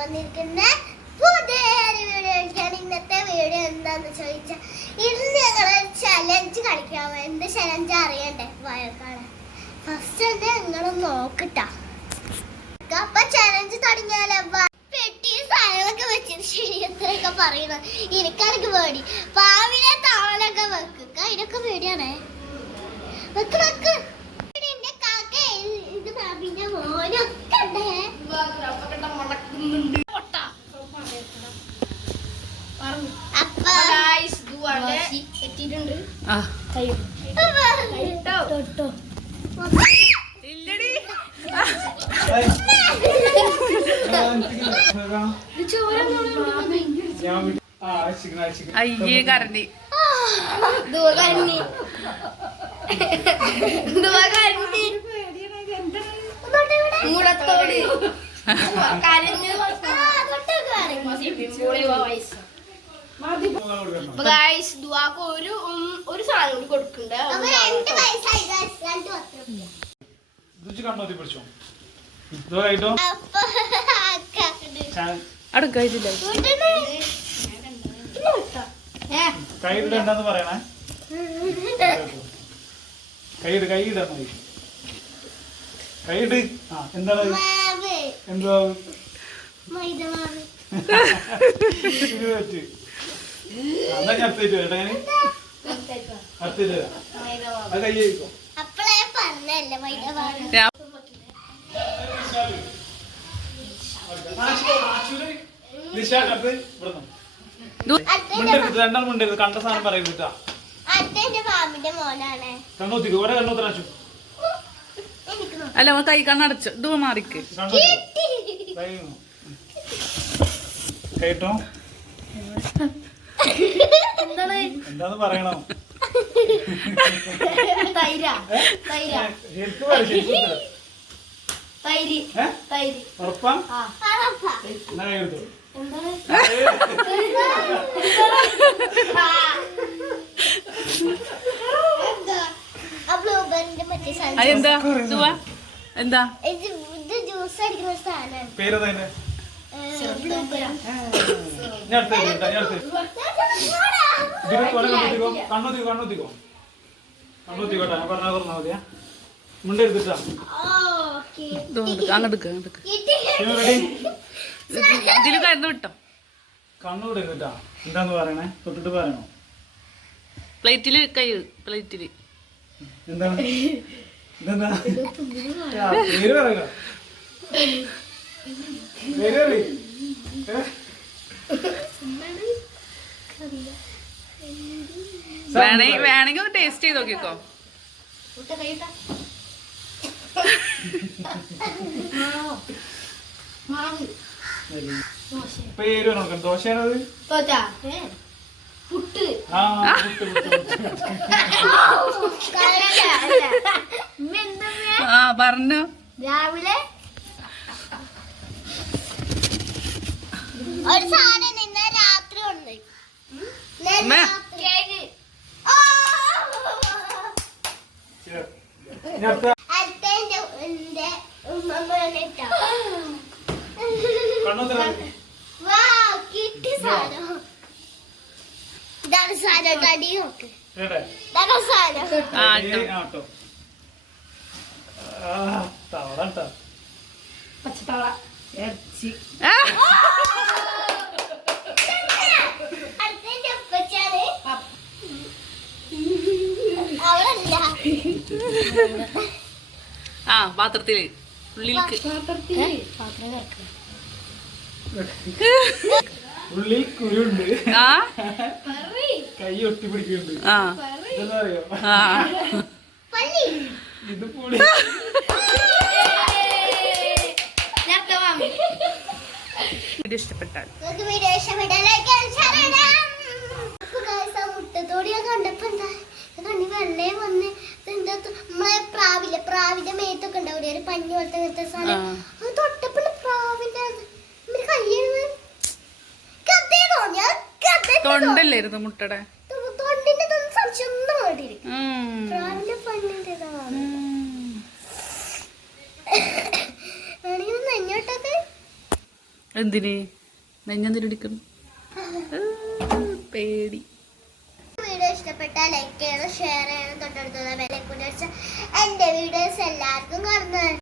വന്നിരിക്കുന്ന പുതിയൊരു വീഡിയോയ്ക്കാണ്. ഇന്നത്തെ വീഡിയോ എന്താന്ന് ചോദിച്ചാൽ ഇന്ന് ഞങ്ങള് ചലഞ്ച് കളിക്കാം. എന്ത് ചലഞ്ച് അറിയണ്ടേ? വയക്കാണ് ഫസ്റ്റ് തന്നെ നിങ്ങള് നോക്കട്ടാ. അപ്പൊ ചലഞ്ച് തുടങ്ങിയാലോ? പെട്ടി സാധനങ്ങളൊക്കെ വെച്ചിട്ട് ശരി എത്രയൊക്കെ പറയണം. എനിക്കാണെങ്കിൽ പേടി. പാവിലെ താളൊക്കെ വെക്കുക, അതിനൊക്കെ പേടിയാണേ. വെക്ക് വെക്ക്. എന്റെ കാക്ക ഇത് പാവിന്റെ മോനൊക്കെ ഉണ്ടേ. അയ്യേ കരണ്ടി മൂടത്തോട് ഒരു സാധനം കൂടി കൊടുക്കണ്ട. കൈയിടണ്ടെന്ന് പറയണേ. കൈയിട് കൈയിടാ മതി. കൈയിട്. ആ എന്താണ് എന്തോ എന്നാ ഞാൻ അടുത്തേക്ക് വരട്ടെ. ഞാൻ അടുത്തേക്ക് വരാം. അത് കൈ കഴിക്കോ. രണ്ടാൾ മുണ്ടരുത്. കണ്ട സാധനം പറയുന്നിട്ടാ. കണ്ണൂത്തിക്ക് ഓരോ കണ്ണൂത്തരാച്ചു. അല്ല കൈ കണ്ണടച്ചു. ഇത് മാറിക്ക് കേട്ടോ. എന്താന്ന് പറയണോ? ഉറപ്പാ? എന്നാ കൈ എടുത്തു. എന്താ എന്താ പേര് കണ്ണൂത്തിക്കോ. കണ്ണൂത്തിക്കോട്ടെ. ഞാൻ പറഞ്ഞാ പറഞ്ഞാ മതിയാ. മുണ്ടെടുത്തിട്ടാ അങ്ങോട്ട് ഇതില് കരുന്ന് വിട്ടോ. കണ്ണൂടെ എടുത്തിട്ടാ. എന്താന്ന് പറയണേ? തൊട്ടിട്ട് പറയണോ? പ്ലേറ്റില് കൈ പ്ലേറ്റില് എന്താണ്? ഇതെന്താ പേര് പറയണോ? പേര് പറയ്. വേണമെങ്കിൽ ഒന്ന് ടേസ്റ്റ് ചെയ്ത് നോക്കിക്കോ. പേര് നോക്കാം. ദോശയാണത്. പറഞ്ഞോ. രാവിലെ ഒരു സാധനം നിന്ന് രാത്രി ഉണ്ട്. കിട്ടി സാധനം. ഇതാണ് സാധനം. കടി നോക്ക്. പച്ചത്തവള ഇറച്ചി. ആ പാത്രത്തില് ഉള്ളിലേക്ക് ഉള്ളിൽ കുരുണ്ട്. ആ കൈ ഒട്ടിപ്പിടിക്കുന്നുണ്ട്. ഇതെന്താ അറിയോ? ഇത് പുളി. ഇഷ്ടപ്പെട്ടാൽ മുട്ടത്തോടിയാ കണ്ടപ്പോ എന്താ കണ്ണി വെള്ളേ വന്ന് പ്രാവിന്റെ മേത്തൊക്കെ ഉണ്ടാവില്ലേ ഒരു പഞ്ഞി പോലത്തെ അങ്ങനത്തെ സാധനം. അത് തൊട്ടപ്പോൾ പ്രാവിന്റെ തൊണ്ടല്ലായിരുന്നു മുട്ടയുടെ. തൊണ്ടിന്റെ സംശയം ഒന്നും പ്രാവിന്റെ പഞ്ഞിന്റെ എന്തിന് നെഞ്ഞെന്തിനെടുക്കുന്നു പേടി. വീഡിയോ ഇഷ്ടപ്പെട്ടാൽ ലൈക്ക് ചെയ്യണം, ഷെയർ ചെയ്യണം, തൊട്ടടുത്തുള്ള ബെല്ലൈക്കൺ അടിച്ചാൽ എൻ്റെ വീഡിയോസ് എല്ലാവർക്കും കാണുന്നത്.